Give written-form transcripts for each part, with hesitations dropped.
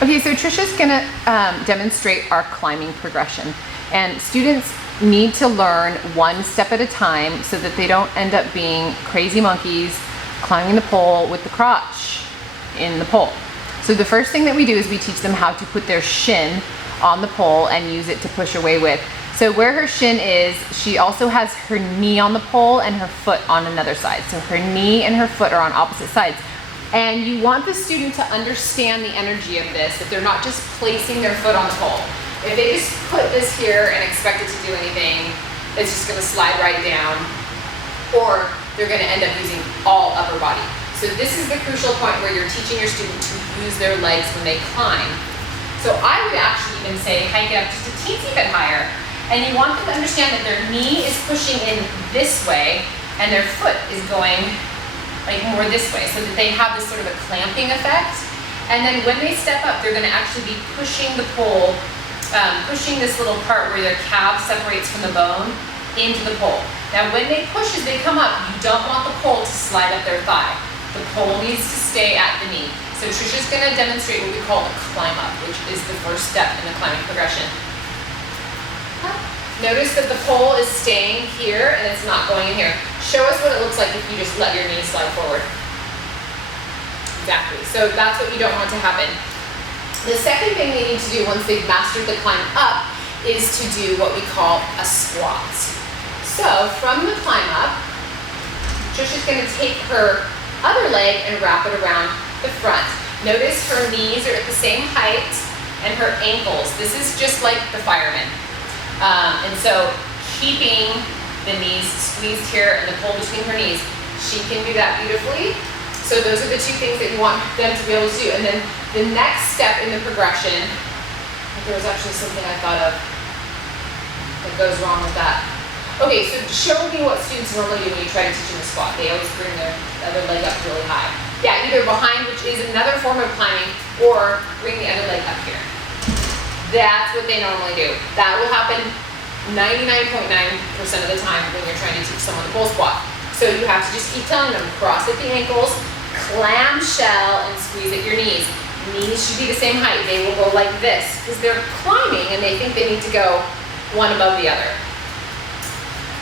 Okay, so Trisha's gonna demonstrate our climbing progression. And students need to learn one step at a time so that they don't end up being crazy monkeys climbing the pole with the crotch in the pole. So the first thing that we do is we teach them how to put their shin on the pole and use it to push away with. So where her shin is, she also has her knee on the pole and her foot on another side. So her knee and her foot are on opposite sides. And you want the student to understand the energy of this, that they're not just placing their foot on the pole. If they just put this here and expect it to do anything, it's just gonna slide right down, or they're gonna end up using all upper body. So this is the crucial point where you're teaching your student to use their legs when they climb. So I would actually even say hike it up just a teensy bit higher. And you want them to understand that their knee is pushing in this way and their foot is going like more this way, so that they have this sort of a clamping effect. And then when they step up, they're gonna actually be pushing the pole, pushing this little part where their calf separates from the bone into the pole. Now when they push as they come up, you don't want the pole to slide up their thigh. The pole needs to stay at the knee. So Trisha's gonna demonstrate what we call a climb up, which is the first step in the climbing progression. Notice that the pole is staying here and it's not going in here. Show us what it looks like if you just let your knee slide forward. Exactly, so that's what you don't want to happen. The second thing they need to do once they've mastered the climb up is to do what we call a squat. So from the climb up, Trisha's gonna take her other leg and wrap it around the front. Notice her knees are at the same height and her ankles. This is just like the fireman. And so keeping the knees squeezed here and the pole between her knees, she can do that beautifully. So those are the two things that you want them to be able to do. And then the next step in the progression, there was actually something I thought of that goes wrong with that. Okay, so show me what students normally do when you try to teach them a squat. They always bring their other leg up really high. Yeah, either behind, which is another form of climbing, or bring the other leg up here. That's what they normally do. That will happen 99.9% of the time when you're trying to teach someone the pole squat. So you have to just keep telling them, cross at the ankles, clamshell, and squeeze at your knees. Knees should be the same height. They will go like this because they're climbing and they think they need to go one above the other.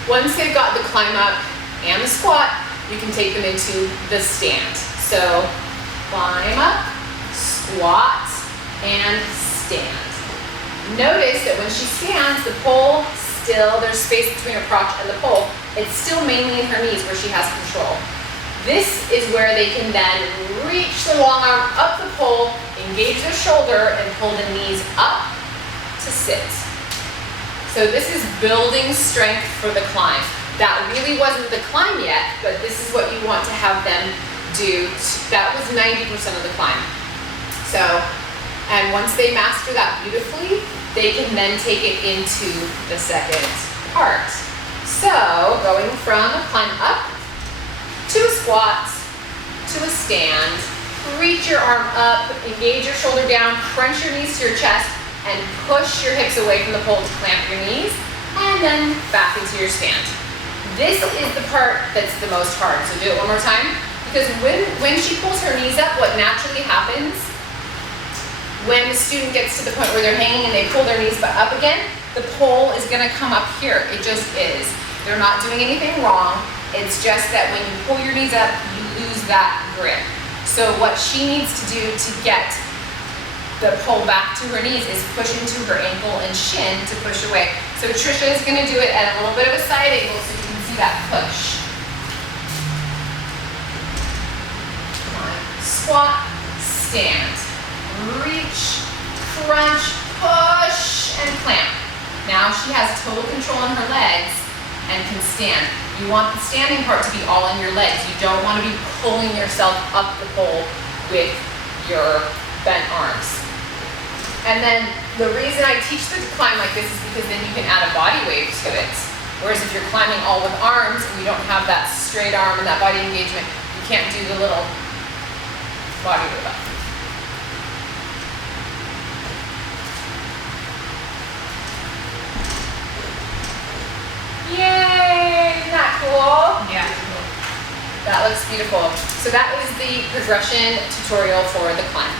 Once they've got the climb up and the squat, you can take them into the stand. So climb up, squat, and stand. Notice that when she stands, the pole still, there's space between her crotch and the pole. It's still mainly in her knees where she has control. This is where they can then reach the long arm up the pole, engage their shoulder, and pull the knees up to sit. So this is building strength for the climb. That really wasn't the climb yet, but this is what you want to have them do. That was 90% of the climb. So, and once they master that beautifully, they can then take it into the second part. So, going from a climb up to a squat to a stand, reach your arm up, engage your shoulder down, crunch your knees to your chest, and push your hips away from the pole to clamp your knees, and then back into your stand. This is the part that's the most hard, so do it one more time. Because when she pulls her knees up, what naturally happens when the student gets to the point where they're hanging and they pull their knees up again, the pole is gonna come up here. It just is. They're not doing anything wrong. It's just that when you pull your knees up, you lose that grip. So what she needs to do to get the pole back to her knees is push into her ankle and shin to push away. So Trisha is gonna do it at a little bit of a side angle so you can see that push. Squat, stand, reach, crunch, push, and clamp. Now she has total control on her legs and can stand. You want the standing part to be all in your legs. You don't want to be pulling yourself up the pole with your bent arms. And then the reason I teach them to climb like this is because then you can add a body weight to it. Whereas if you're climbing all with arms and you don't have that straight arm and that body engagement, you can't do the little body weight up. Yay! Isn't that cool? Yeah. That looks beautiful. So that is the progression tutorial for the climb.